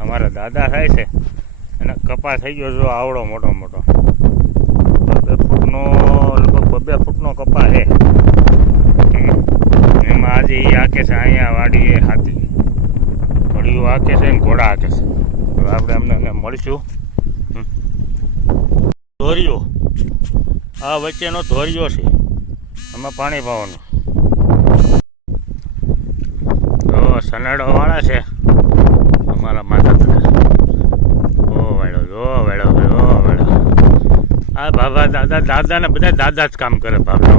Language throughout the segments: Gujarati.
અમારા દાદા થાય છે અને કપા થઈ ગયો જો આવડો મોટો મોટો 2 ફૂટનો લગભગ 2 ફૂટનો કપા છે. એમાં આજે એ આંકે છે અહીંયા વાડીએ હાથી ઘોડીઓ આંકે છે ને ઘોડા આંકે છે. હવે આપણે અમને મળીશું. ધોરિયો આ વચ્ચેનો ધોરિયો છે, આમાં પાણી પાવાનું. તો સનેડો વાળા છે અમારા માતા પિતા. ઓ વેડો આ બાબા દાદા ને બધા દાદા જ કામ કરે. બાબા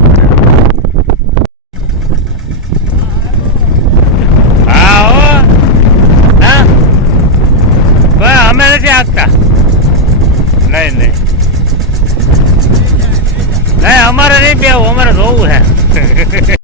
હા હો હા ભાઈ અમે નથી આંકતા. નહીં અમારે નહીં બેવું, અમારે જોવું છે.